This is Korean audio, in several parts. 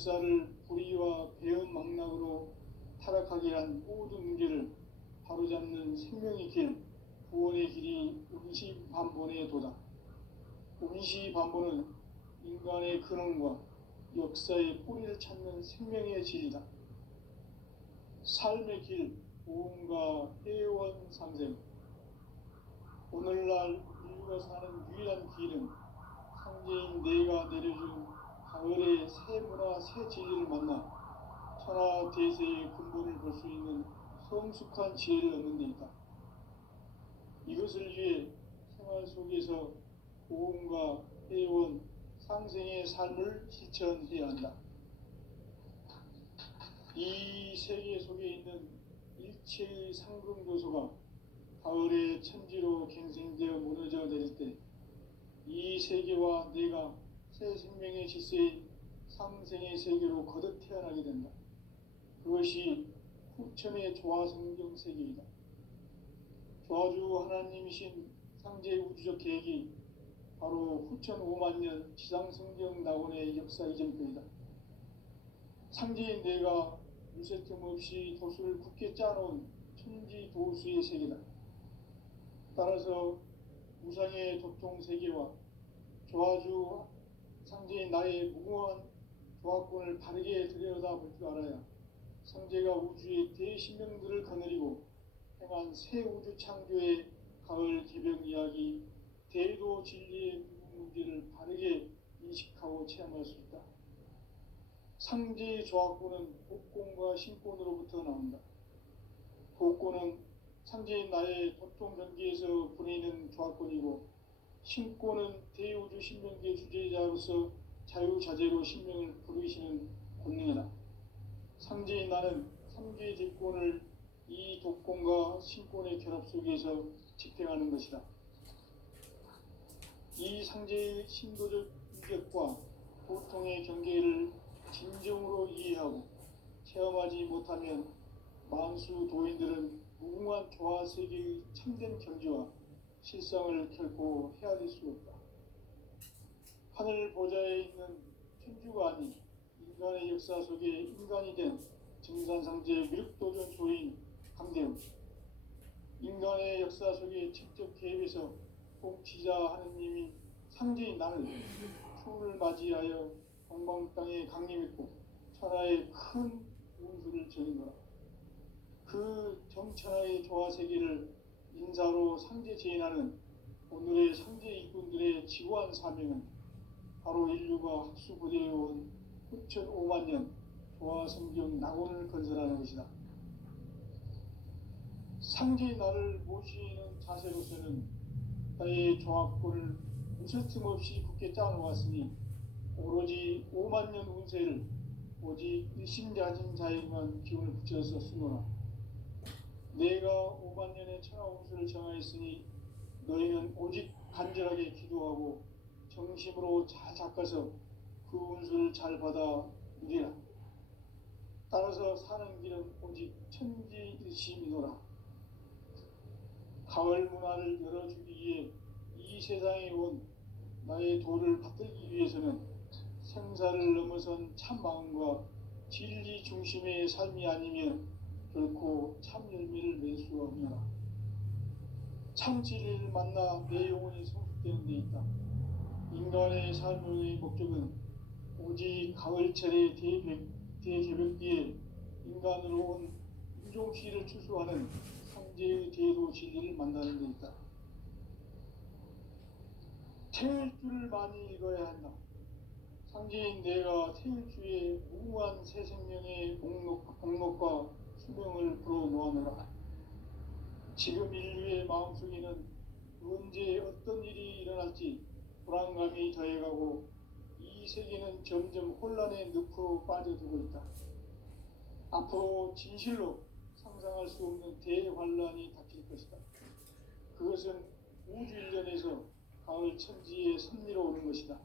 역사를 불의와 배은망락으로 타락하게 한 모든 문제를 바로잡는 생명의 길, 구원의 길이 운시반본에 도다. 운시반본은 인간의 근원과 역사의 뿌리를 찾는 생명의 진리다. 삶의 길, 보험과 회원 상생. 오늘날 인류가 사는 유일한 길은 상제인 내가 내려준 가을의 새 문화, 새 진리를 만나 천하 대세의 근본을 볼 수 있는 성숙한 지혜를 얻는 데 있다. 이것을 위해 생활 속에서 보험과 회원, 상생의 삶을 실천해야 한다. 이 세계 속에 있는 일체의 상금 요소가 가을의 천지로 갱생되어 무너져 내릴 때 이 세계와 내가 새 생명의 질서인 상생의 세계로 거듭 태어나게 된다. 그것이 후천의 조화성경 세계이다. 조화주 하나님이신 상제 우주적 계획이 바로 후천 5만년 지상성경 낙원의 역사 이전표이다. 상제인 내가 물새틈 없이 도수를 굳게 짜놓은 천지 도수의 세계다. 따라서 우상의 도통 세계와 조화주 상제인 나의 무궁한 조화권을 바르게 들여다볼 줄 알아야 상제가 우주의 대신명들을 거느리고 행한 새 우주 창조의 가을 개벽 이야기, 대도 진리의 문제를 바르게 인식하고 체험할 수 있다. 상제의 조화권은 복권과 신권으로부터 나온다. 복권은 상제인 나의 도통 경계에서 보내는 조화권이고, 신권은 대우주 신명기의 주제자로서 자유자재로 신명을 부르시는 권능이다. 상제인 나는 삼계의 대권을 이 독권과 신권의 결합 속에서 집행하는 것이다. 이 상제의 신도적 인격과 보통의 경계를 진정으로 이해하고 체험하지 못하면 만수 도인들은 무궁한 조화 세계의 참된 경지와 실상을 결코 헤아릴 수 없다. 하늘 보좌에 있는 천주가 아닌 인간의 역사 속에 인간이 된 증산상제의 미륵도전 조인 강대웅, 인간의 역사 속에 직접 개입해서 통치자 하느님이 상제인 나를 추운을 맞이하여 동방 땅에 강림했고 천하의 큰 운수를 저린 거라. 그 정천하의 조화세계를 인사로 상제 제인하는 오늘의 상제 일꾼들의 지고한 사명은 바로 인류가 학수부대해온 후천 5만년 조화성경 낙원을 건설하는 것이다. 상제의 나를 모시는 자세로서는 나의 조화권을 무설틈 없이 굳게 짜놓았으니 오로지 5만년 운세를 오직 일심자진 자에게만 기운을 붙여서 쓰노라. 내가 5만년의 천하 운수를 정하였으니 너희는 오직 간절하게 기도하고 정심으로 잘 닦아서 그 운수를 잘 받아 누리라. 따라서 사는 길은 오직 천지일심이노라. 가을 문화를 열어주기 위해 이 세상에 온 나의 도를 받들기 위해서는 생사를 넘어선 참 마음과 진리 중심의 삶이 아니면 결코 참 열매를 맺을 수 없노라. 참 진리를 만나 내 영혼이 성숙되는 데 있다. 인간의 삶의 목적은 오직 가을철의 대개벽 뒤에 인간으로 온 인종시를 추수하는 상제의 대도 진리를 만나는 데 있다. 태일주를 많이 읽어야 한다. 상제인 내가 태일주의 무궁한 새 생명의 목록과 수명을 불어놓아노라. 지금 인류의 마음속에는 언제 어떤 일이 일어날지 불안감이 더해가고 이 세계는 점점 혼란의 늪으로 빠져들고 있다. 앞으로 진실로 상상할 수 없는 대환란이 닥칠 것이다. 그것은 우주 일전에서 가을 천지의 섭리로 오는 것이다.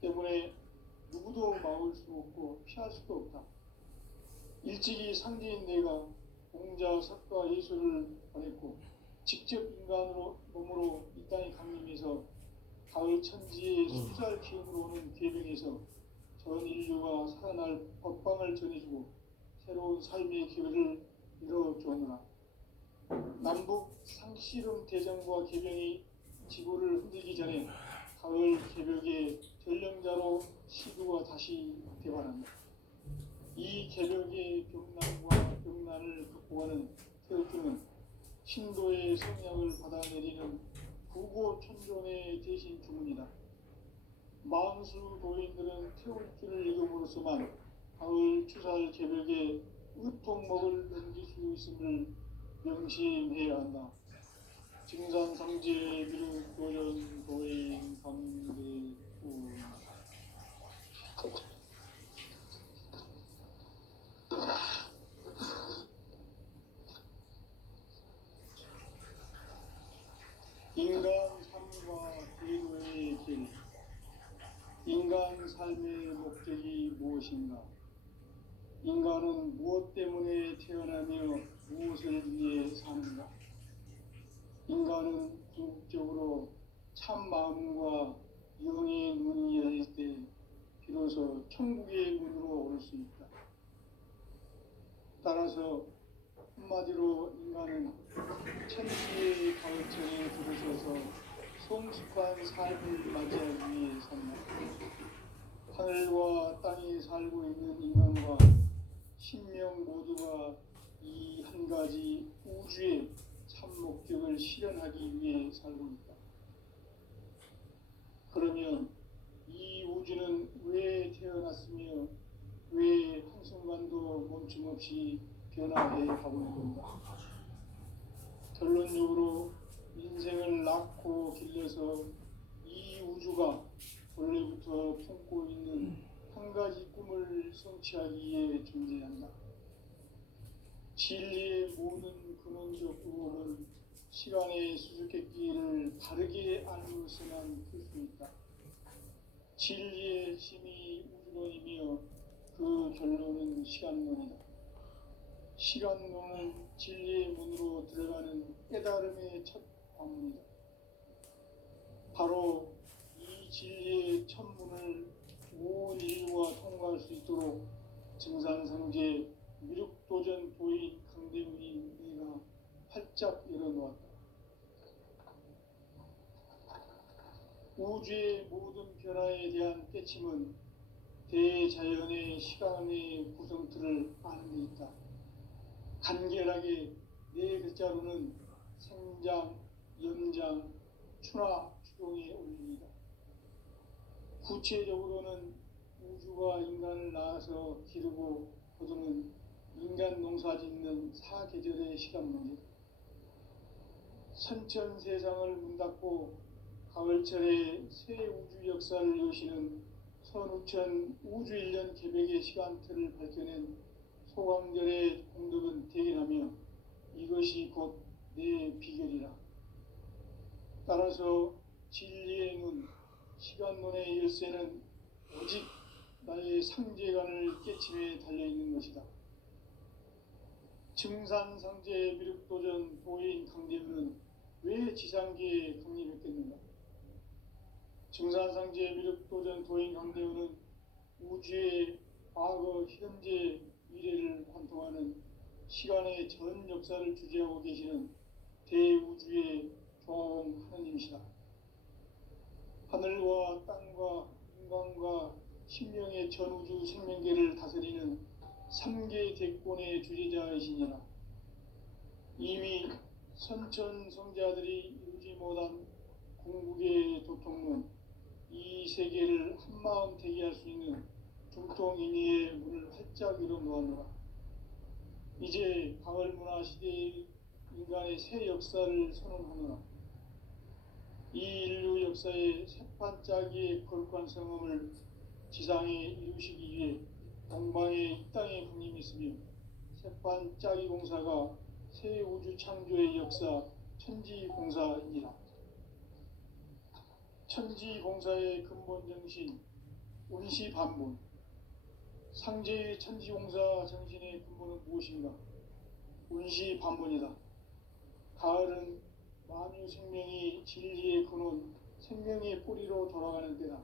때문에 누구도 막을 수 없고 피할 수도 없다. 일찍이 상제인 내가 공자, 석가, 예수를 보냈고 직접 인간으로 몸으로 이 땅에 강림해서 가을 천지의 숫살 기운으로 오는 계명에서 전 인류가 살아날 법방을 전해주고 새로운 삶의 기회를 열어주었노라. 남북 상씨름 대전과 개병이 지구를 흔들기 전에 가을 개벽의 전령자로 시도가 다시 되관한다. 이 개벽의 병난을 극복하는 태극기는 신도의 성약을 받아내리는 구고천존의 대신 주문이다. 만수 도인들은 태극기를 읽음으로써만 가을 추살 개벽의 의통목을 넘길 수 있음을 명심해야 한다. 증산상제 미륵도전 도인 강대우. 인간 삶과 계도의 길. 인간 삶의 목적이 무엇인가? 인간은 무엇 때문에 태어나며 무엇을 위해 사는가? 인간은 궁극적으로 참 마음과 영의 문이 열릴 때 비로소 천국의 문으로 올 수 있다. 따라서 한마디로 인간은 천지의 가을천에 들어서서 성숙한 삶을 맞이하기 위해 산다. 하늘과 땅에 살고 있는 인간과 신명 모두가 이 한 가지 우주의 참 목적을 실현하기 위해 살고 있다. 그러면 이 우주는 왜 태어났으며 왜 한순간도 멈춤없이 변화해 가고 있는 건가? 결론적으로 인생을 낳고 길러서 이 우주가 원래부터 품고 있는 한 가지 꿈을 성취하기 위해 존재한다. 진리의 모든 근원적 구원은 시간의 수수께끼를 바르게 알고서만 풀 수 있다. 진리의 힘이 우주론이며 그 결론은 시간론이다. 시간론은 진리의 문으로 들어가는 깨달음의 첫 관문이다. 바로 이 진리의 첫 문을 온 인류가 통과할 수 있도록 증산상제 미륵도전 도인 강대훈이 내가 활짝 열어놓았다. 우주의 모든 변화에 대한 깨침은 대자연의 시간의 구성틀을 아는 데 있다. 간결하게 네 글자로는 생장, 연장, 추나 추동의 원리이다. 구체적으로는 우주가 인간을 낳아서 기르고 거두는 인간 농사 짓는 사계절의 시간문이다. 선천세상을 문닫고 가을철에 새 우주 역사를 여시는 선우천 우주일년 개벽의 시간틀을 밝혀낸 소광절의 공덕은 대견하며 이것이 곧 내 비결이라. 따라서 진리의 눈, 시간론의 열쇠는 오직 나의 상제관을 깨침에 달려있는 것이다. 증산상제 미륵도전 도인 강대훈은 왜 지상계에 강림했겠는가? 증산상제 미륵도전 도인 강대훈은 우주의 과거, 현재, 미래를 관통하는 시간의 전 역사를 주재하고 계시는 대우주의 종합원 하느님이시다. 하늘과 땅과 인간과 신명의 전우주 생명계를 다스리는 3계 대권의 주재자이시니라. 이미 선천성자들이 이루지 못한 궁극의 도통문, 이 세계를 한마음 되게 할 수 있는 중통인의의 문을 활짝 열어놓았노라. 이제 가을 문화 시대의 인간의 새 역사를 선언하노라. 이 인류 역사의 새판짜기의 거룩한 성음을 지상에 이루시기 위해 동방에 이 땅에 강림했으며 새판짜기 공사가 새 우주 창조의 역사 천지공사이니라. 천지공사의 근본 정신 운시반문. 상제의 천지공사 정신의 근본은 무엇인가? 운시반문이다. 가을은 만유 생명이 진리의 근원, 생명의 뿌리로 돌아가는 때다.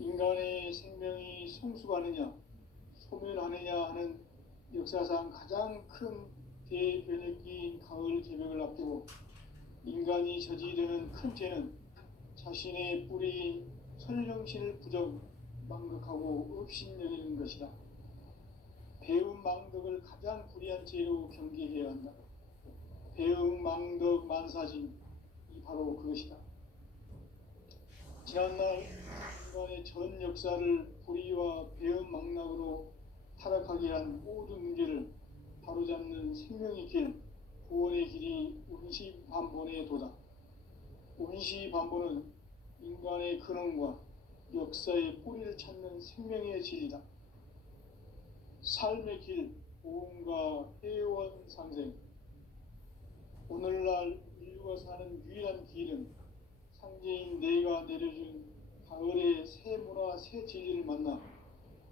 인간의 생명이 성숙하느냐 소멸하느냐 하는 역사상 가장 큰 대변혁기인 가을 개벽을 앞두고 인간이 저지르는 큰 죄는 자신의 뿌리인 선령신을 부정 망극하고 업신여기는 것이다. 배움 망덕을 가장 불의한 죄로 경계해야 한다. 배움 망덕 만사진 이 바로 그것이다. 지난날 인간의 전 역사를 불의와 배움 망락으로 타락하게 한 모든 문제를 바로잡는 생명의 길, 구원의 길이 운시반본의 도다. 운시반본은 인간의 근원과 역사의 뿌리를 찾는 생명의 진리다. 삶의 길, 보험과 회원 상생. 오늘날 인류가 사는 유일한 길은 상제인 내가 내려준 가을의 새 문화, 새 진리를 만나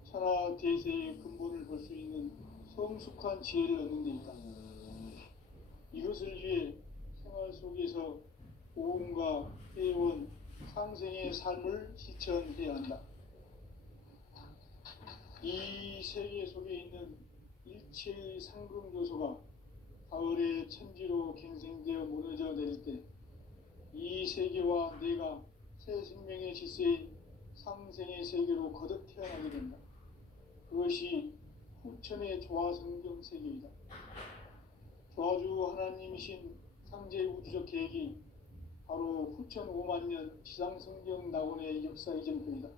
천하 대세의 근본을 볼 수 있는 성숙한 지혜를 얻는 데 있다. 이것을 위해 생활 속에서 보험과 회원, 상생의 삶을 실천해야 한다. 이 세계 속에 있는 일체의 상금 요소가 가을의 천지로 갱생되어 무너져 내릴 때 이 세계와 내가 새 생명의 질서인 상생의 세계로 거듭 태어나게 된다. 그것이 후천의 조화성경 세계이다. 조화주 하나님이신 상제 우주적 계획이 바로 후천 5만년 지상성경 낙원의 역사 이전편이다.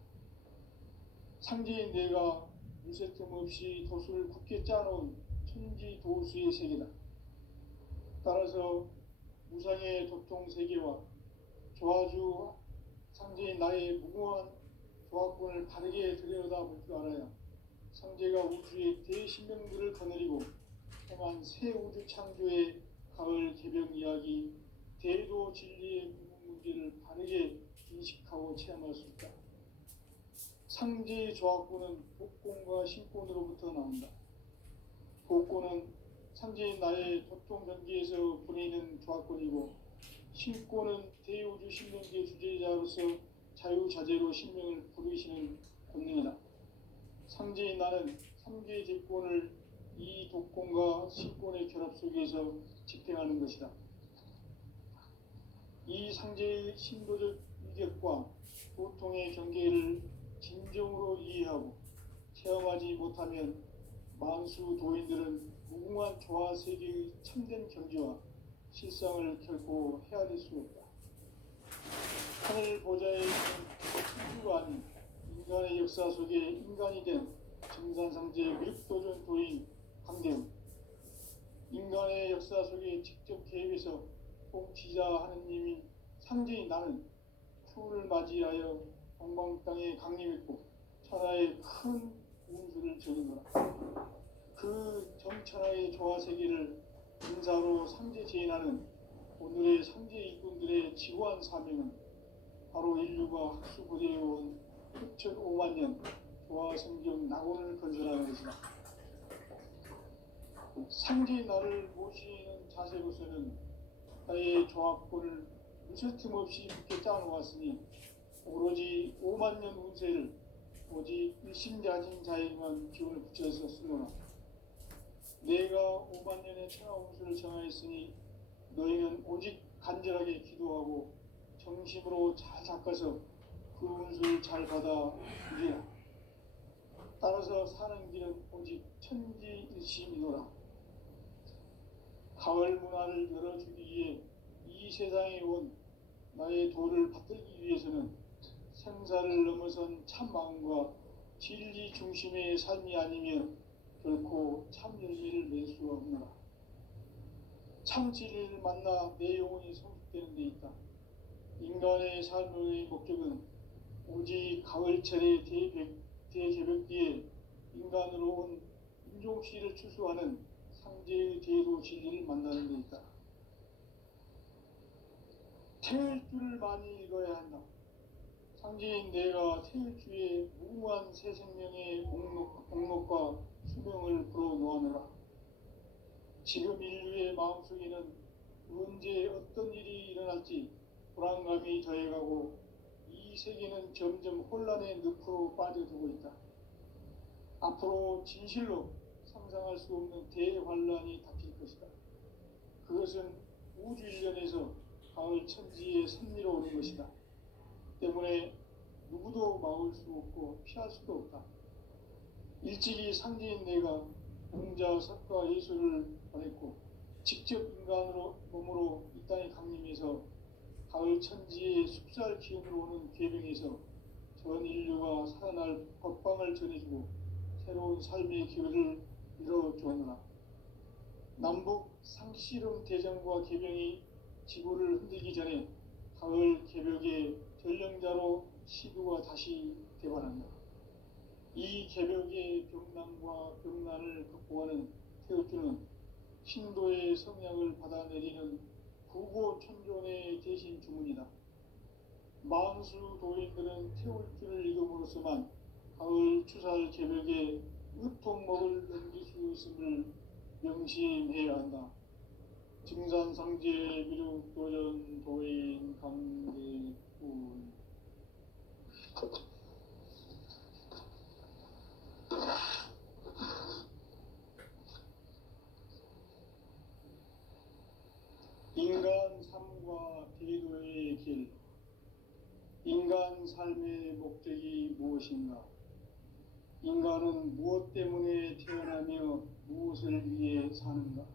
상제인 내가 무쇠틈 없이 도수를 굳게 짜놓은 천지도수의 세계다. 따라서 무상의 도통세계와 조화주 상제인 나의 무궁한 조화권을 바르게 들여다볼 줄 알아야 상제가 우주의 대신명들을 거느리고 행한 새 우주 창조의 가을 개벽 이야기 대도 진리의 문제를 바르게 인식하고 체험할 수 있다. 상제의 조화권은 복권과 신권으로부터 나온다. 복권은 상제인 나의 도통전기에서 보내는 조화권이고 신권은 대우주 신명계 주제자로서 자유자재로 신명을 부르시는 권능이다. 상제인 나는 3개의 제권을 이 독권과 신권의 결합 속에서 집행하는 것이다. 이 상제의 신도적 위격과 보통의 경계를 진정으로 이해하고 체험하지 못하면 만수 도인들은 무궁한 조화 세계의 참된 경지와 실상을 결코 헤아릴 수 없다. 하늘 보좌에 있는 천주가 아닌 인간의 역사 속에 인간이 된 정산상제 미륵도전 도인 강대훈, 인간의 역사 속에 직접 개입해서 통치자 하느님인 상제인 나는 추운을 맞이하여 동방 땅에 강림했고 천하의 큰 운수를 적인노라. 그 정천하의 조화세계를 인사로 상제 제인하는 오늘의 상제 일꾼들의 지구한 사명은 바로 인류가 학수고대해온 6,500만 년 조화성경 낙원을 건설하는 것이다. 상제의 나를 모시는 자세로서는 나의 조화권을 무쇠 틈 없이 굳게 짜놓았으니 오로지 5만 년 운세를 오직 일심자진 자에게만 기운을 붙여서 쓰노라. 내가 5만 년의 천하 운수를 정하였으니 너희는 오직 간절하게 기도하고 정심으로 잘 닦아서 그 운수를 잘 받아 누리라. 따라서 사는 길은 오직 천지일심이노라. 가을 문화를 열어주기 위해 이 세상에 온 나의 도를 받들기 위해서는 생사를 넘어선 참 마음과 진리 중심의 삶이 아니면 결코 참 열매를 맺을 수 없노라. 참 진리를 만나 내 영혼이 성숙되는 데 있다. 인간의 삶의 목적은 오직 가을철의 대개벽 뒤에 인간으로 온 인종시를 추수하는 상제의 대도 진리를 만나는 데 있다. 태일주를 많이 읽어야 한다. 상제인 내가 태일주의 무궁한 새 생명의 목록과 수명을 불어놓아노라. 지금 인류의 마음속에는 언제 어떤 일이 일어날지 불안감이 더해가고 이 이 세계는 점점 혼란의 늪으로 빠져들고 있다. 앞으로 진실로 상상할 수 없는 대환란이 닥칠 것이다. 그것은 우주 일련에서 가을 천지의 섭리로 오는 것이다. 때문에 누구도 막을 수 없고 피할 수도 없다. 일찍이 상제인 내가 공자, 석가, 예수를 보냈고 직접 인간으로 몸으로 이 땅에 강림해서 가을 천지의 숲살 기운으로 오는 계명에서 전 인류가 살아날 법방을 전해주고 새로운 삶의 기회를 이뤄주었노라. 남북 상씨름 대전과 계명이 지구를 흔들기 전에 가을 개벽의 전령자로 시두가 다시 되관한다. 이 개벽의 병난과 병난을 극복하는 태우주는 신도의 성약을 받아내리는 구고천존의 대신 주문이다. 만수 도인들은 태울주를 읽음으로써만 가을 추살 개벽의 으통목을 넘길 수 있음을 명심해야 한다. 증산상제 미륵도전 도인 강대군. 인간 삶과 비도의 길. 인간 삶의 목적이 무엇인가? 인간은 무엇 때문에 태어나며 무엇을 위해 사는가?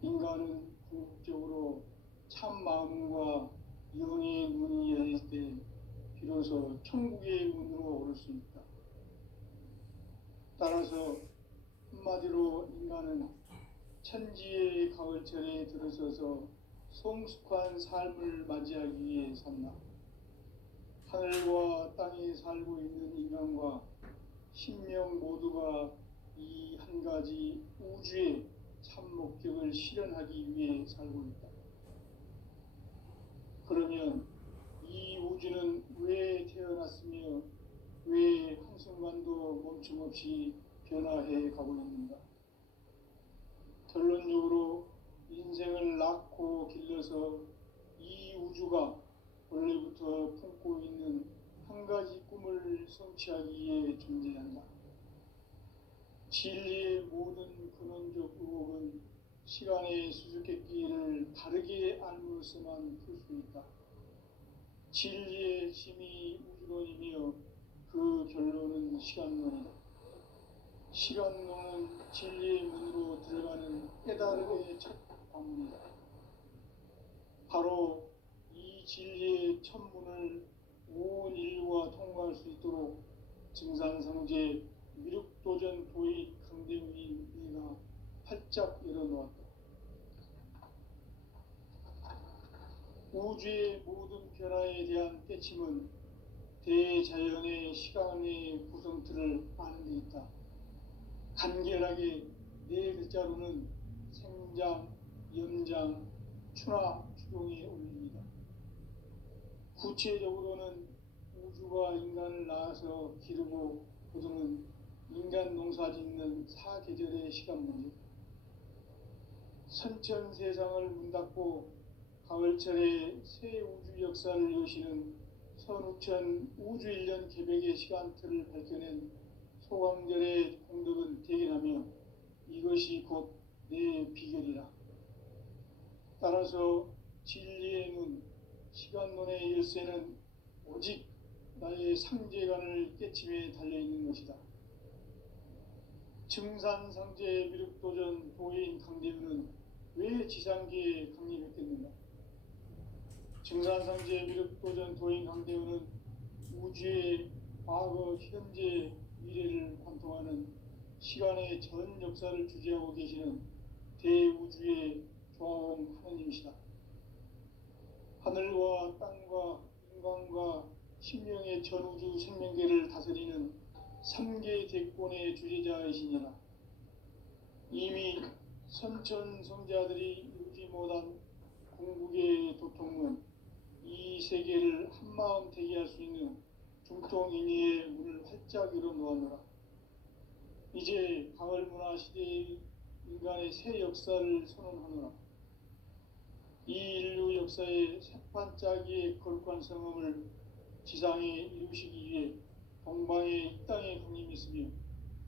인간은 궁극적으로 참 마음과 영의 눈이 열릴 때 비로소 천국의 문으로 오를 수 있다. 따라서 한마디로 인간은 천지의 가을철에 들어서서 성숙한 삶을 맞이하기 위해 산다. 하늘과 땅에 살고 있는 인간과 신명 모두가 이 한 가지 우주의 참 목적을 실현하기 위해 살고 있다. 그러면 이 우주는 왜 태어났으며 왜 한순간도 멈춤없이 변화해 가고 있는가? 결론적으로 인생을 낳고 길러서 이 우주가 원래부터 품고 있는 한 가지 꿈을 성취하기 위해 존재한다. 진리의 모든 근원적 의혹은 시간의 수수께끼를 다르게 알므로서만 풀 수 있다. 진리의 핵심이 우주론이며 그 결론은 시간론이다. 시간론은 진리의 문으로 들어가는 깨달음의 첫 관문이다. 바로 이 진리의 첫 문을 온 인류가 통과할 수 있도록 증산성제 미륵도전 도의 강대군이 내가 활짝 열어놓았다. 우주의 모든 변화에 대한 깨침은 대자연의 시간의 구성틀을 아는 데 있다. 간결하게 네 글자로는 생장, 염장, 추나 추동에 올립니다. 구체적으로는 우주가 인간을 낳아서 기르고 거두는 인간 농사 짓는 사계절의 시간 문제. 선천 세상을 문 닫고 가을철에 새 우주 역사를 여시는 선우천 우주 1년 개벽의 시간틀을 밝혀낸 소광절의 공덕은 대견하며 이것이 곧 내 비결이라. 따라서 진리의 눈, 시간론의 열쇠는 오직 나의 상제관을 깨침에 달려있는 것이다. 증산상제 미륵도전 도인 강대우는 왜 지상계에 강림했겠는가? 증산상제 미륵도전 도인 강대우는 우주의 과거, 현재, 미래를 관통하는 시간의 전 역사를 주재하고 계시는 대우주의 조화원 하느님이시다. 하늘과 땅과 인간과 신명의 전우주 생명계를 다스리는 3개 대권의 주제자이시니라. 이미 선천성자들이 이루지 못한 궁극의 도통은 이 세계를 한마음 되게 할 수 있는 중통인의의 문을 활짝 열어놓았노라. 이제 가을 문화 시대의 인간의 새 역사를 선언하노라. 이 인류 역사의 새판짜기의 거룩한 성음을 지상에 이루시기 위해 동방에 이 땅에 강림했으며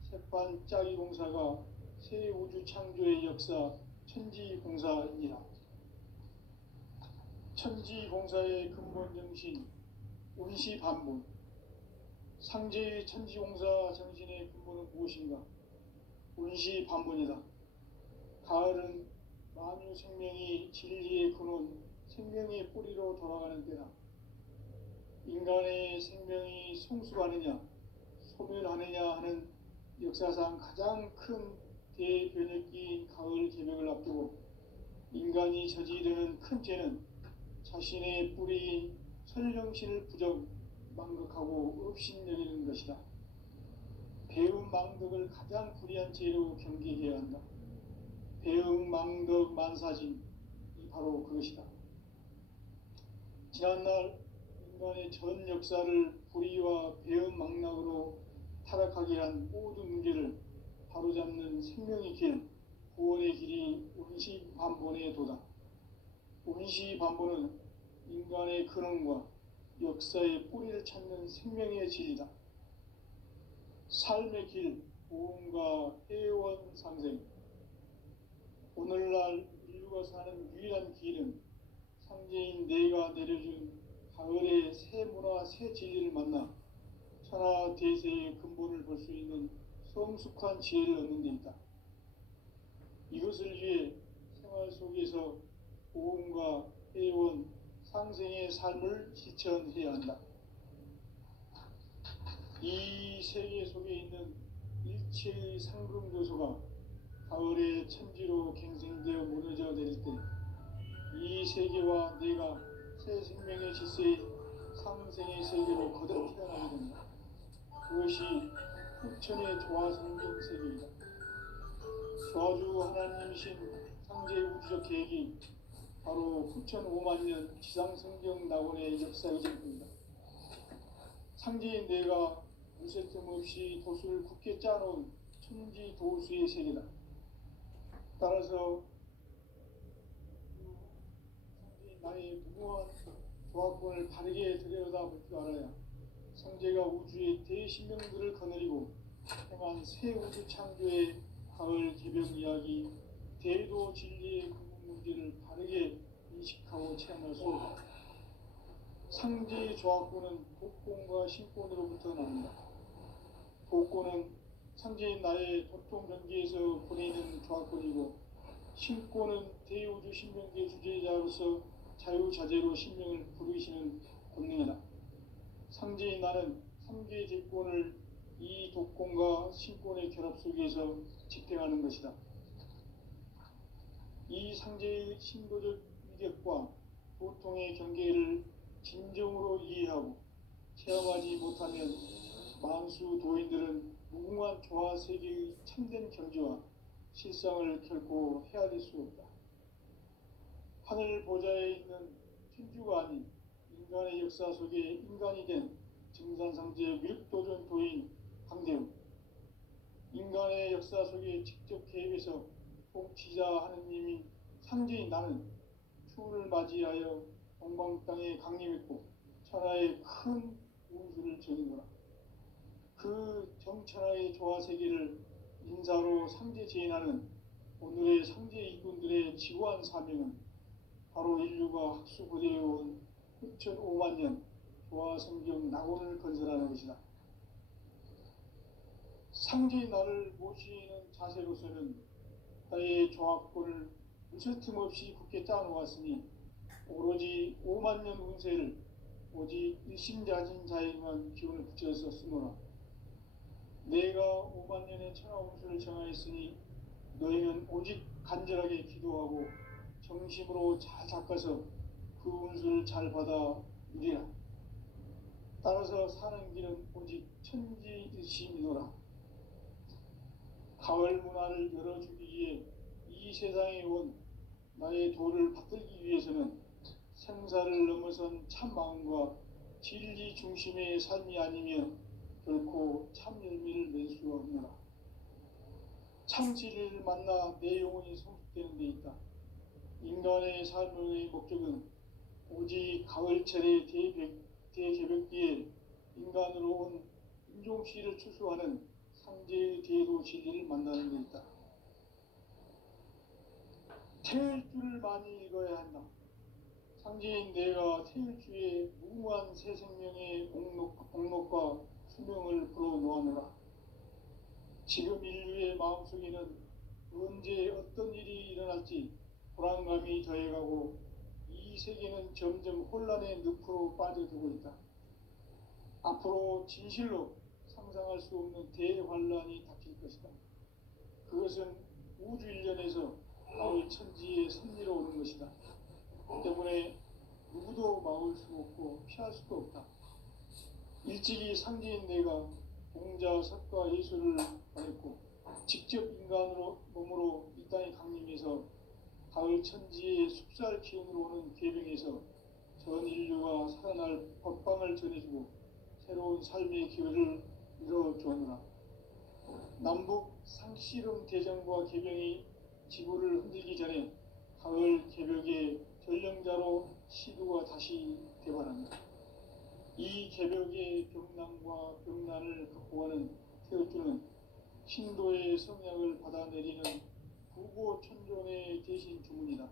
새반짝이 공사가 새 우주 창조의 역사 천지공사이니라. 천지공사의 근본 정신 운시반본. 상제의 천지공사 정신의 근본은 무엇인가? 운시반본이다. 가을은 만유 생명이 진리의 근원, 생명의 뿌리로 돌아가는 때다. 인간의 생명이 성숙하느냐, 소멸하느냐 하는 역사상 가장 큰 대변혁기인 가을 개벽을 앞두고 인간이 저지르는 큰 죄는 자신의 뿌리인 설령신을 부정, 망극하고 업신여기는 것이다. 배움 망덕을 가장 불의한 죄로 경계해야 한다. 배움 망덕 만사진, 이 바로 그것이다. 지난날 인간의 전 역사를 불의와 배움 망락으로 타락하게 한 모든 문제를 바로잡는 생명의 길, 구원의 길이 운시반본의 도다. 운시반본은 인간의 근원과 역사의 뿌리를 찾는 생명의 진리다. 삶의 길, 보험과 해원 상생. 오늘날 인류가 사는 유일한 길은 상제인 내가 내려준 가을의 새 문화, 새 진리를 만나 천하 대세의 근본을 볼 수 있는 성숙한 지혜를 얻는 데 있다. 이것을 위해 생활 속에서 보험과 해원, 상생의 삶을 실천해야 한다. 이 세계 속에 있는 일체의 상금교소가 가을의 천지로 갱생되어 무너져 내릴 때 이 세계와 내가 새 생명의 질서인 상생의 세계로 거듭 태어나게 된다. 그것이 후천의 조화성경 세계이다. 조화주 하나님이신 상제의 우주적 계획이 바로 후천 5만 년 지상성경 낙원의 역사의 전부이다. 상제인 내가 무쇠 틈 없이 도수를 굳게 짜놓은 천지 도수의 세계다. 따라서 상제인 나의 무모한 조합권을 바르게 들여다볼 줄 알아야 상제가 우주의 대신명들을 거느리고 행한 새 우주 창조의 가을 개벽 이야기, 대도 진리의 근본 문제를 바르게 인식하고 체험할 수 있다. 상제의 조합권은 복권과 신권으로부터 나온다. 복권은 상제인 나의 도통 경계에서 보내는 조합권이고, 신권은 대우주 신명계 주제자로서 자유자재로 신명을 부르시는 권능이다. 상제인 나는 3개의 제권을 이 독권과 신권의 결합 속에서 집행하는 것이다. 이 상제의 신도적 위력과 도통의 경계를 진정으로 이해하고 체험하지 못하면 만수 도인들은 무궁한 조화 세계의 참된 경지와 실상을 결코 헤아릴 수 없다. 하늘 보좌에 있는 천주가 아닌 인간의 역사 속에 인간이 된 증산상제 밀도전 도인 강대우, 인간의 역사 속에 직접 개입해서 통치자 하느님인 상제인 나는 추운을 맞이하여 동방 땅에 강림했고 천하의 큰 운수를 정인노라. 그 정천하의 조화 세계를 인사로 상제 제인하는 오늘의 상제 일꾼들의 지구한 사명은 바로 인류가 학수고대해온 후천 5만 년 조화 성경 낙원을 건설하는 것이다. 상제의 나를 모시는 자세로서는 나의 조합권을 무쇠틈 없이 굳게 짜놓았으니 오로지 5만 년 운세를 오직 일심자진 자에게만 기운을 붙여서 쓰노라. 내가 5만 년의 천하 운수를 정하였으니 너희는 오직 간절하게 기도하고 정심으로 잘 닦아서 그 운수를 잘 받아 누리라. 따라서 사는 길은 오직 천지일심이노라. 가을 문화를 열어주기 위해 이 세상에 온 나의 도를 받들기 위해서는 생사를 넘어선 참 마음과 진리 중심의 삶이 아니면 결코 참 열매를 맺을 수가 없노라. 참 진리를 만나 내 영혼이 성숙되는 데 있다. 인간의 삶의 목적은 오직 가을철의 대개벽기에 인간으로 온 인종씨를 추수하는 상제의 대도 진리를 만나는 데 있다. 태일주를 많이 읽어야 한다. 상제인 내가 태일주의 무궁한 새 생명의 목록과 수명을 불어놓아노라. 지금 인류의 마음속에는 언제 어떤 일이 일어날지 불안감이 더해가고 이 세계는 점점 혼란의 늪으로 빠져들고 있다. 앞으로 진실로 상상할 수 없는 대환란이 닥칠 것이다. 그것은 우주 일련에서 마을 천지의 섭리로 오는 것이다. 때문에 누구도 막을 수 없고 피할 수도 없다. 일찍이 상제인 내가 공자, 석가, 예수를 보냈고 직접 인간으로 몸으로 이 땅에 강림해서 가을 천지의 숲살 기운으로 오는 계병에서 전 인류가 살아날 법방을 전해주고 새로운 삶의 기회를 이뤄주었노라. 남북 상씨름 대전과 계병이 지구를 흔들기 전에 가을 개벽의 전령자로 시두가 다시 대발한다. 이 개벽의 병난과 병난을 극복하는 태울주는 신도의 성약을 받아내리는 부고천존의 대신 주문이다.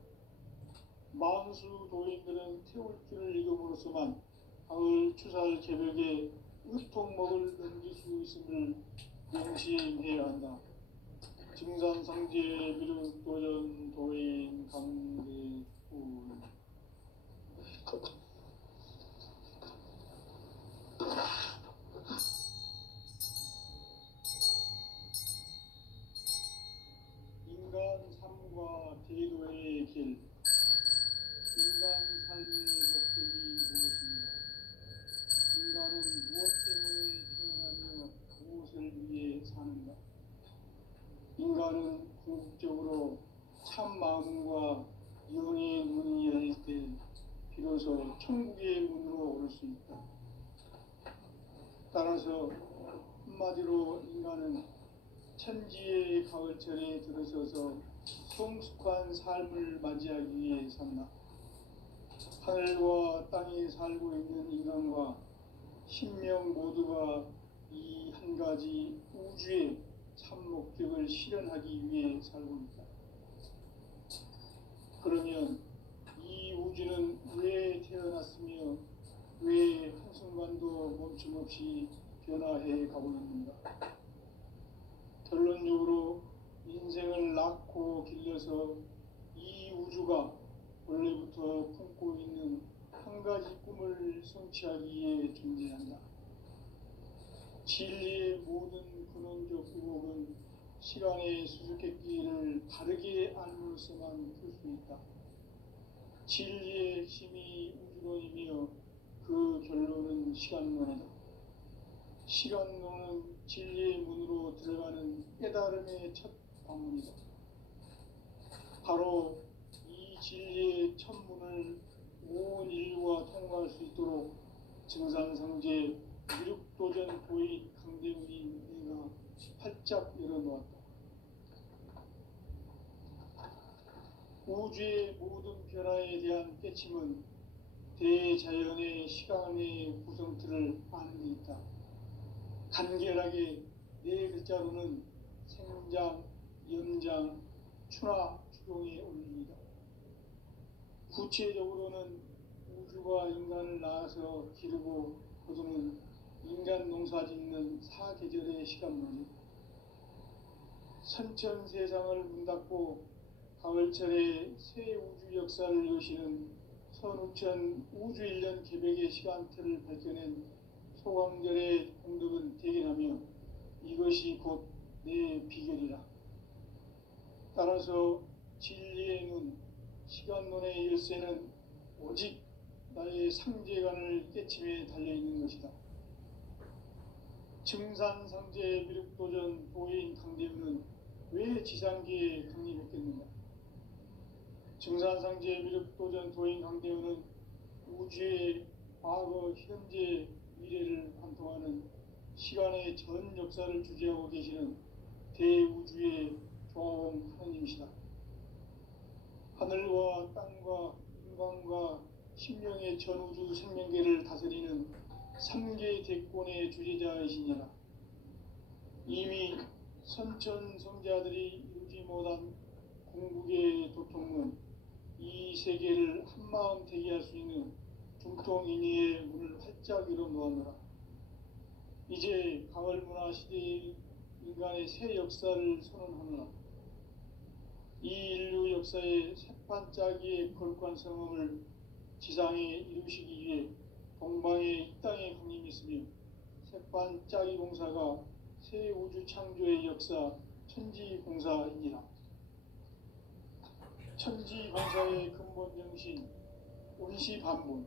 만수 도인들은 태울주를 읽음으로써만 가을 추살 개벽의 의통목을 넘길 수 있음을 명심해야 한다. 증산상제 미륵도전 도인 강대군 인간 삶과 대도의 길. 인간 삶의 목적이 무엇인가? 인간은 무엇 때문에 태어나며 무엇을 위해 사는가? 인간은 궁극적으로 참 마음과 영의 문이 열릴 때 비로소 천국의 문으로 오를 수 있다. 따라서 한마디로 인간은 천지의 가을철에 들어서서 성숙한 삶을 맞이하기 위해 산다. 하늘과 땅에 살고 있는 인간과 신명 모두가 이 한 가지 우주의 참 목적을 실현하기 위해 살고 있다. 그러면 이 우주는 왜 태어났으며 왜 한순간도 멈춤없이 변화해 가고 있는가? 결론적으로 인생을 낳고 길러서 이 우주가 원래부터 품고 있는 한 가지 꿈을 성취하기 위해 존재한다. 진리의 모든 근원적 의혹은 시간의 수수께끼를 바르게 알므로써만 풀 수 있다. 진리의 핵심이 우주론이며 그 결론은 시간론이다. 시간론은 진리의 문으로 들어가는 깨달음의 첫 방문이다. 바로 이 진리의 첫 문을 온 인류가 통과할 수 있도록 증산상제 미륵도전 도인 강대훈이 내가 활짝 열어놓았다. 우주의 모든 변화에 대한 깨침은 대자연의 시간의 구성틀을 아는 데 있다. 간결하게 네 글자로는 생장, 연장, 추나 추동의 원리이다. 구체적으로는 우주가 인간을 낳아서 기르고 거두는 인간 농사 짓는 사계절의 시간론이다. 선천세상을 문닫고 가을철에 새 우주 역사를 여시는 선우천 우주일년 개벽의 시간틀을 밝혀낸 소광절의 공덕은 대견하며 이것이 곧 내 비결이라. 따라서 진리의 눈, 시간론의 열쇠는 오직 나의 상제관을 깨침에 달려있는 것이다. 증산상제 미륵도전 도인 강대훈은 왜 지상계에 강림했겠는가? 증산상제 미륵도전 도인 강대훈은 우주의 과거, 현재, 미래를 관통하는 시간의 전 역사를 주재하고 계시는 대우주의 조화원 하느님이시다. 하늘과 땅과 인간과 신명의 전우주 생명계를 다스리는 3계 대권의 주제자이시니라. 이미 선천성자들이 이루지 못한 궁극의 도통은 이 세계를 한마음 되게 할 수 있는 중통인의의 문을 활짝 열어 놓았노라. 이제 가을 문화 시대의 인간의 새 역사를 선언하노라. 이 인류 역사의 새반짝이의 거룩한 성음을 지상에 이루시기 위해 동방의 이 땅에 강림했으며 새반짝이 공사가 새 우주 창조의 역사 천지공사이니라. 천지공사의 근본 정신 운시반본.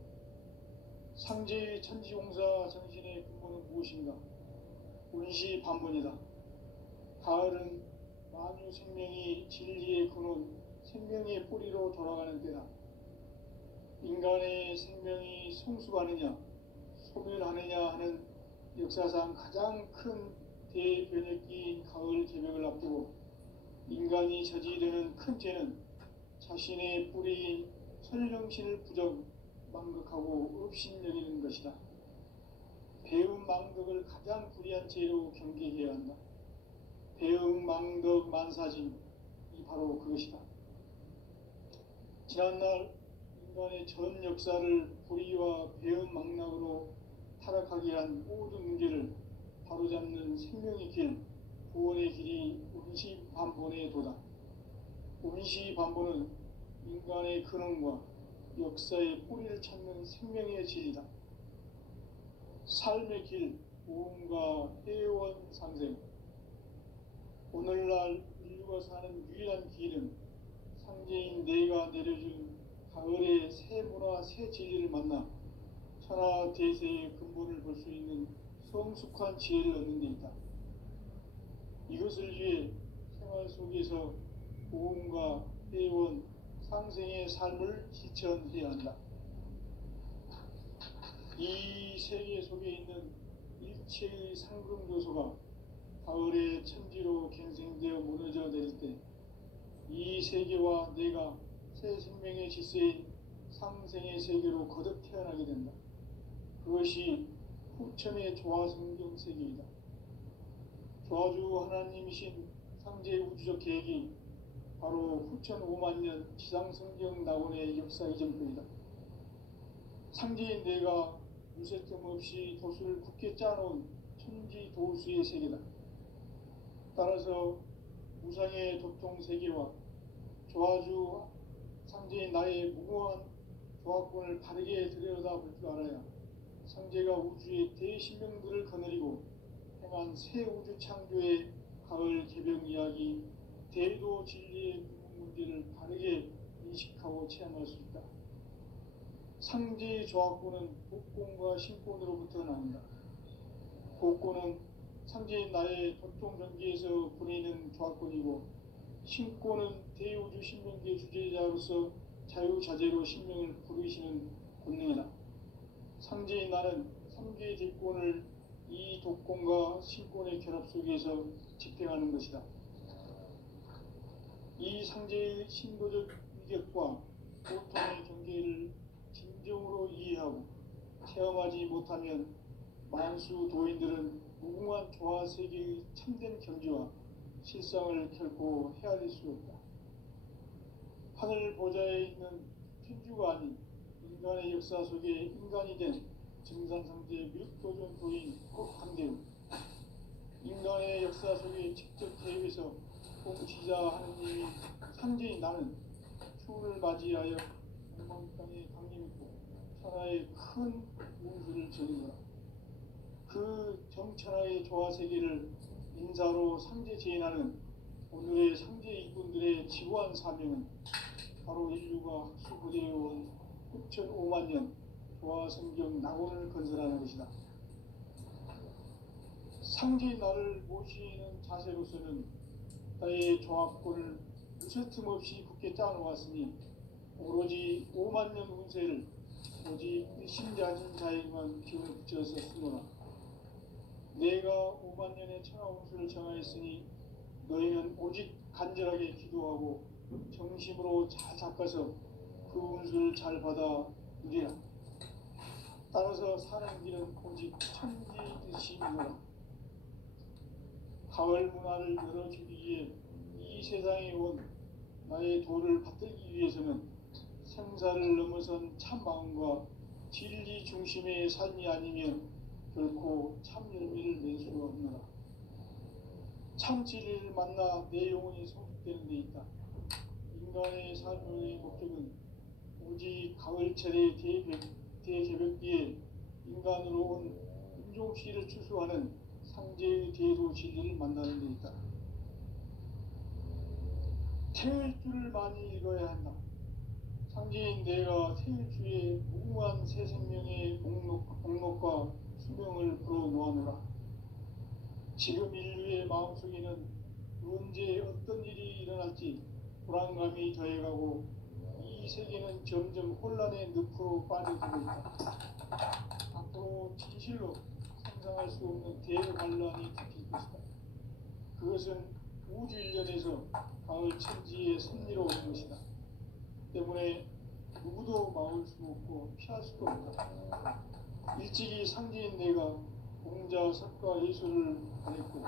상제의 천지공사 정신의 근본은 무엇인가? 운시반본이다. 가을은 만유 생명이 진리의 근원, 생명의 뿌리로 돌아가는 때다. 인간의 생명이 성숙하느냐, 소멸하느냐 하는 역사상 가장 큰 대변혁기인 가을 개벽을 앞두고 인간이 저지르는 큰 죄는 자신의 뿌리인 설령신을 부정, 망극하고 업신여기는 것이다. 배음 망덕을 가장 불의한 죄로 경계해야 한다. 배음 망덕 만사짐이 바로 그것이다. 지난날 인간의 전 역사를 불의와 배음 망락으로 타락하게 한 모든 문제를 바로잡는 생명의 길, 구원의 길이 운시반본의 도다. 운시반본은 인간의 근원과 역사의 뿌리를 찾는 생명의 진리다. 삶의 길, 오음과 해원 상생. 오늘날 인류가 사는 유일한 길은 상제인 내가 내려준 가을의 새 문화, 새 진리를 만나 천하 대세의 근본을 볼 수 있는 성숙한 지혜를 얻는 데 있다. 이것을 위해 생활 속에서 오음과 해원, 상생의 삶을 실천해야 한다. 이 세계 속에 있는 일체의 상금 요소가 가을의 천지로 갱생되어 무너져 내릴 때 이 세계와 내가 새 생명의 질서인 상생의 세계로 거듭 태어나게 된다. 그것이 후천의 조화성경 세계이다. 조화주 하나님이신 상제 우주적 계획이 바로 후천 5만년 지상성경 낙원의 역사 이전편이다. 상제인 내가 유세점 없이 도수를 굳게 짜놓은 천지 도수의 세계다. 따라서 무상의 도통 세계와 조화주 상제인 나의 무궁한 조화권을 바르게 들여다볼 줄 알아야 상제가 우주의 대신명들을 거느리고 행한 새 우주 창조의 가을 개벽 이야기, 대도 진리의 문제를 바르게 인식하고 체험할 수 있다. 상제의 조화권은 복권과 신권으로부터 나온다. 복권은 상제인 나의 도통 전기에서 보내는 조화권이고, 신권은 대우주 신명계 주제자로서 자유자재로 신명을 부르시는 권능이다. 상제인 나는 3개 대권을 이 독권과 신권의 결합 속에서 집행하는 것이다. 이 상제의 신도적 위격과 고통의 경계를 진정으로 이해하고 체험하지 못하면 만수 도인들은 무궁한 조화 세계의 참된 경지와 실상을 결코 헤아릴 수 없다. 하늘 보좌에 있는天주가 아닌 인간의 역사 속에 인간이 된 증산상제 밀도전 도인 꼭한대우, 인간의 역사 속에 직접 개입해서 통치자 하느님이 상제인 나는 추운을 맞이하여 엉망 땅에 강림했고 천하의 큰 운수를 저리노라. 그 정천하의 조화세계를 인사로 상제 제인하는 오늘의 상제 일꾼들의 지구한 사명은 바로 인류가 학수부대해온 9,500년 조화성경 낙원을 건설하는 것이다. 상제의 나를 모시는 자세로서는 나의 조합권을 무쇠틈 없이 굳게 짜놓았으니 오로지 5만년 운세를 오직 일심자진 자에게만 기운을 붙여서 쓰노라. 내가 5만년의 천하 운수를 정하였으니 너희는 오직 간절하게 기도하고 정심으로 잘 닦아서 그 운수를 잘 받아 누리라. 따라서 사는 길은 오직 천지듯이니라. 가을 문화를 열어주기 위해 이 세상에 온 나의 도를 받들기 위해서는 생사를 넘어선 참 마음과 진리 중심의 삶이 아니면 결코 참 열매를 낼 수 없노라. 참 진리를 만나 내 영혼이 성숙되는 데 있다. 인간의 삶의 목적은 오직 가을철의 대개벽기에 인간으로 온 인종씨를 추수하는 상제의 대도 진리를 만나는 데 있다. 태일주를 많이 읽어야 한다. 상제인 내가 태일주의 무궁한 새 생명의 목록과 수명을 불어놓아노라. 지금 인류의 마음속에는 언제 어떤 일이 일어날지 불안감이 더해가고 이 세계는 점점 혼란의 늪으로 빠져들고 있다. 앞으로 진실로 상상할 수 없는 대반란이 덮일 것이다. 그것은 우주 일련에서 가을 천지의 섭리로 오는 것이다. 때문에 누구도 막을 수 없고 피할 수도 없다. 일찍이 상제인 내가 공자, 석가, 예술을 가졌고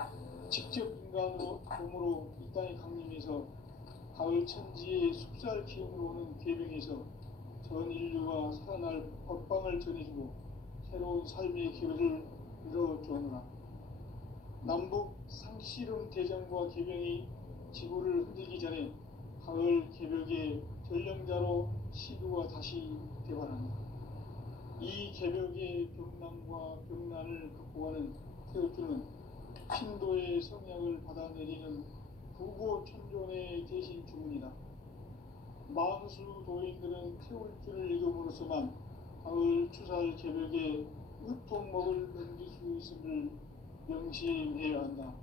직접 인간으로 몸으로 이 땅에 강림해서 가을 천지의 숲살 기운으로 오는 궤병에서 전 인류가 살아날 법방을 전해주고 새로운 삶의 기회를 열어주오노라. 남북 상씨름 대전과 궤병이 지구를 흔들기 전에 가을 개벽의 전령자로 시도가 다시 되관한다. 이 개벽의 벽난과 벽난을 극복하는 태우주는 신도의 성향을 받아내리는 부고천존의 대신 주문이다. 만수 도인들은 태울주를 읽음으로써만 가을 추살 개벽의 으통목을 넘길 수 있음을 명심해야 한다.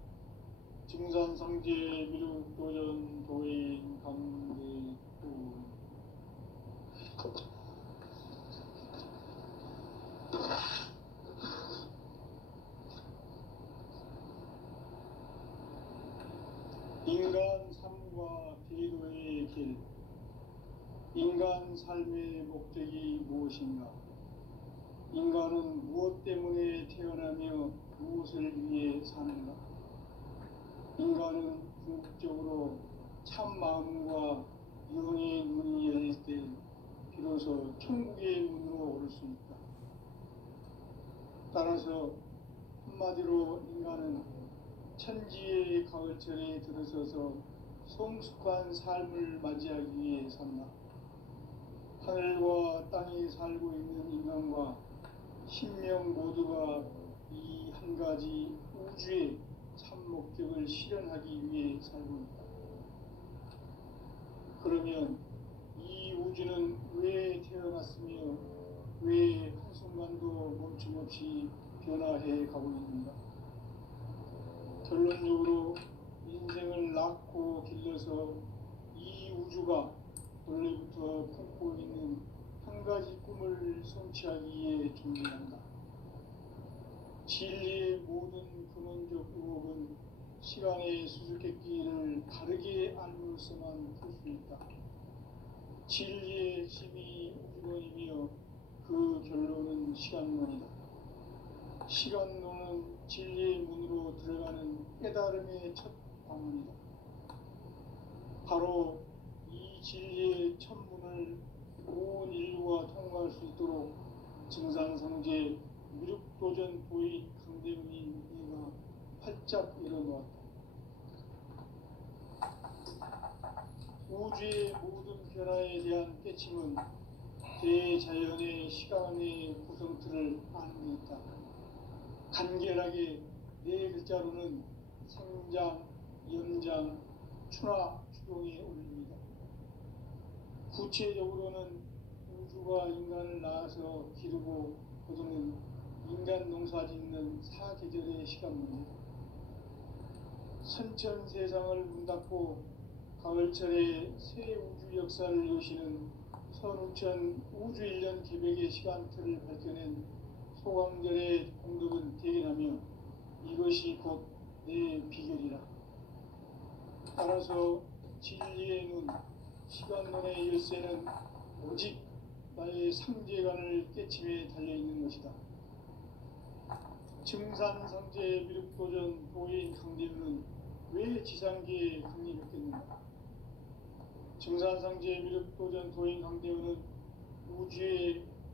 증산상제 미륵도전 도인 강대구. 인간 삶과 대도의 길. 인간 삶의 목적이 무엇인가? 인간은 무엇 때문에 태어나며 무엇을 위해 사는가? 인간은 궁극적으로 참 마음과 영의 문이 열릴 때 비로소 천국의 문으로 오를 수 있다. 따라서 한마디로 인간은 천지의 가을철에 들어서서 성숙한 삶을 맞이하기 위해 산다. 하늘과 땅에 살고 있는 인간과 신명 모두가 이 한 가지 우주의 참 목적을 실현하기 위해 살고 있다. 그러면 이 우주는 왜 태어났으며 왜 한순간도 멈춤없이 변화해 가고 있는가? 결론적으로 인생을 낳고 길러서 이 우주가 원래부터 품고 있는 한 가지 꿈을 성취하기 위해 준비한다. 진리의 모든 근원적 의혹은 시간의 수수께끼를 다르게 알므로서만 풀 수 있다. 진리의 핵심이 우주론이며 그 결론은 시간론이다. 시간론은 진리의 문으로 들어가는 깨달음의 첫 방문이다. 바로 이 진리의 첫 문을 온 인류가 통과할 수 있도록 증산상제 미륵도전 도인 강대문이 내가 활짝 열어놓았다. 우주의 모든 변화에 대한 깨침은 대자연의 시간의 구성틀을 아는 데 있다. 간결하게 네 글자로는 생장, 연장, 추나 추동에 올립니다. 구체적으로는 우주가 인간을 낳아서 기르고 거두는 인간 농사 짓는 사계절의 시간 문제다. 선천 세상을 문 닫고 가을철에 새 우주 역사를 여시는 선우천 우주 1년 기백의 시간틀을 밝혀낸 소강절의 공덕은 대견하며 이것이 곧 내 비결이라. 따라서 진리의 눈, 시간론의 열쇠는 오직 나의 상제관을 깨침에 달려있는 것이다. 증산상제 미륵도전 도인 강림은 왜 지상계에 강림했겠는가? 증산상제 미륵도전 도인 강림은 우주의